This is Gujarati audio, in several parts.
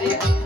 Maria.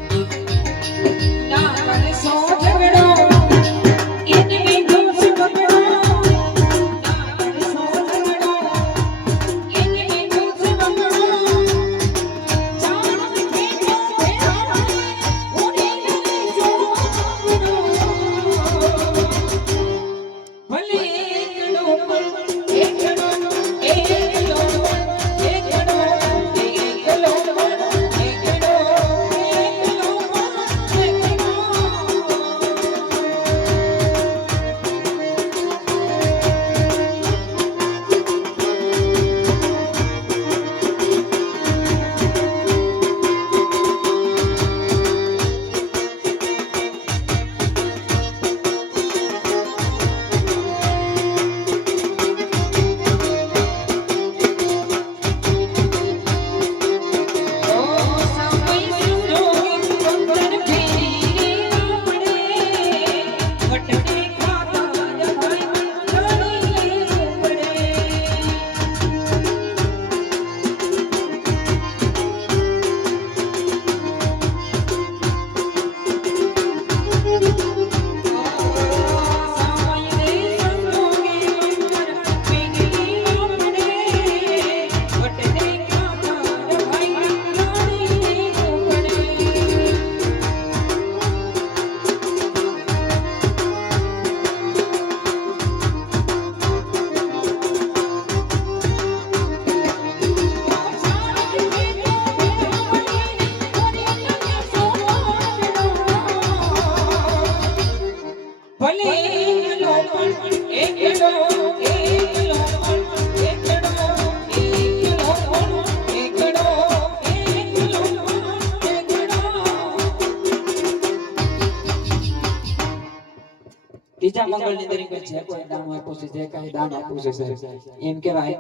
ત્રીજા મંગળની દરેક જે કોઈ દાન આપ્યું છે જે કઈ દાન આપ્યું છે સાહેબ, એમ કહેવાય.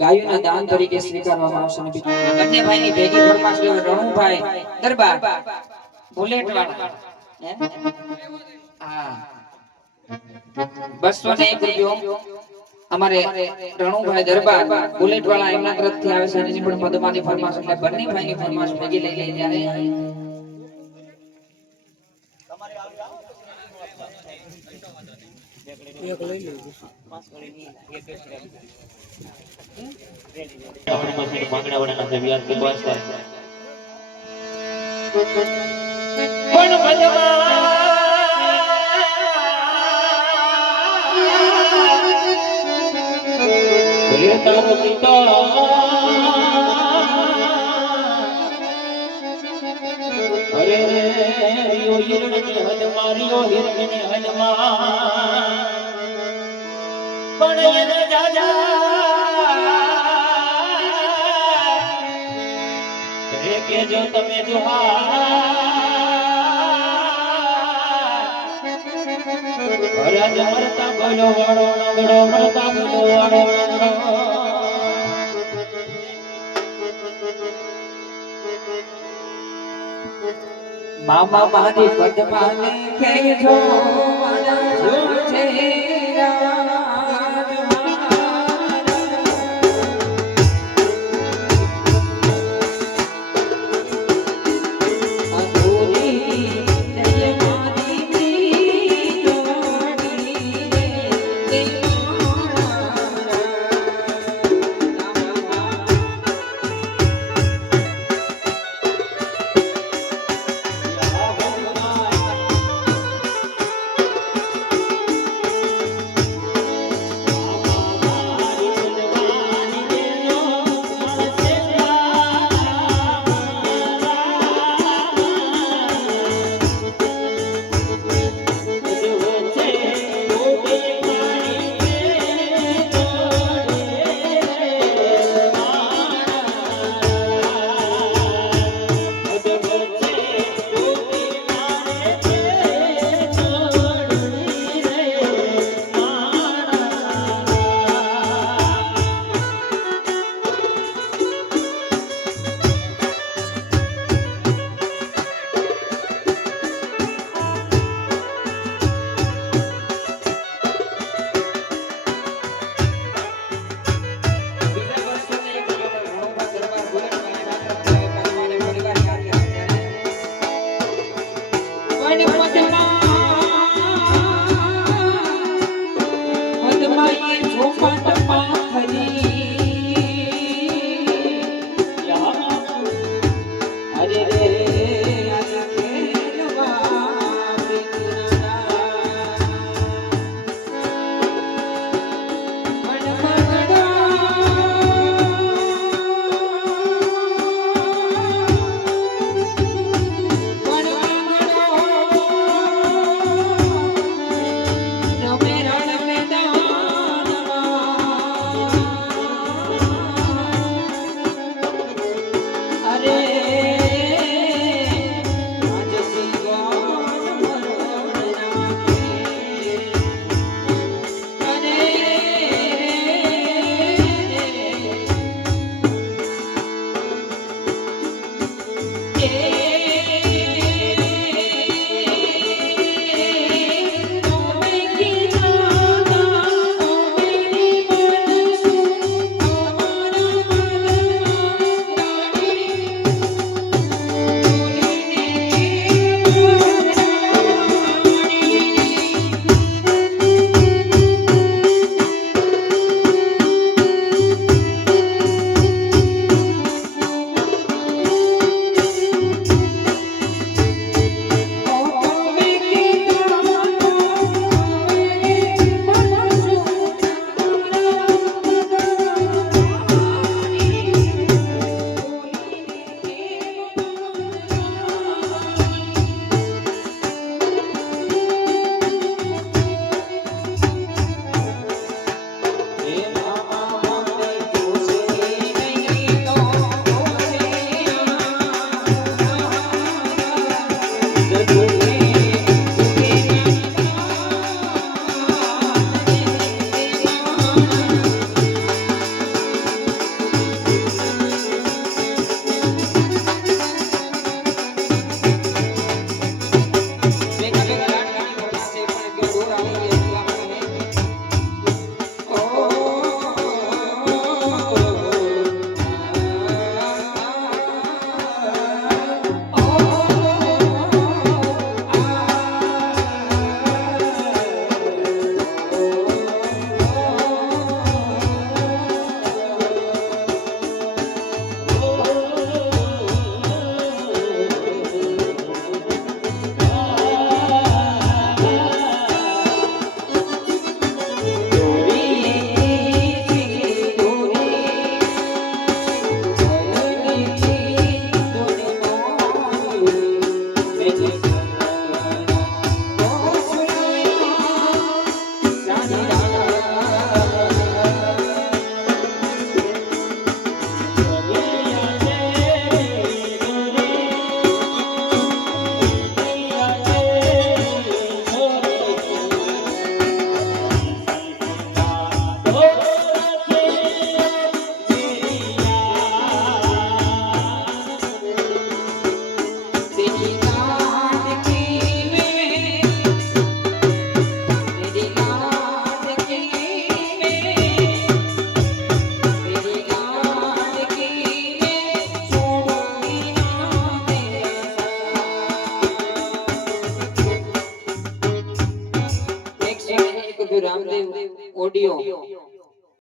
ગાયોના દાન તરીકે સ્વીકારવામાં આવશે ને બીજું બંને ભાઈની ભેગી ફરમાશ લેવા રણુભાઈ દરબાર બુલેટ વાળા બસો ને એક રૂપિયો. અમારે રણુભાઈ દરબાર બુલેટ વાળા એમના તરફથી આવે છે એની પણ મધમાની ફરમાશ. એટલે બંને ભાઈની ફરમાશ ભેગી લઈ લઈ ત્યારે આપણી પાસે માંગણા વાળાના છે વ્યાજ કે પણ ભગવાન હે તારો પિતા અરે રિયો હિરણની હદમાં રિયો હિરણની હદમાં પણ કે જો તમે જોહા રાજ મરતા બોલો વાળો મામા મારી પદ્માને કહેજો મારા છોછેરા রে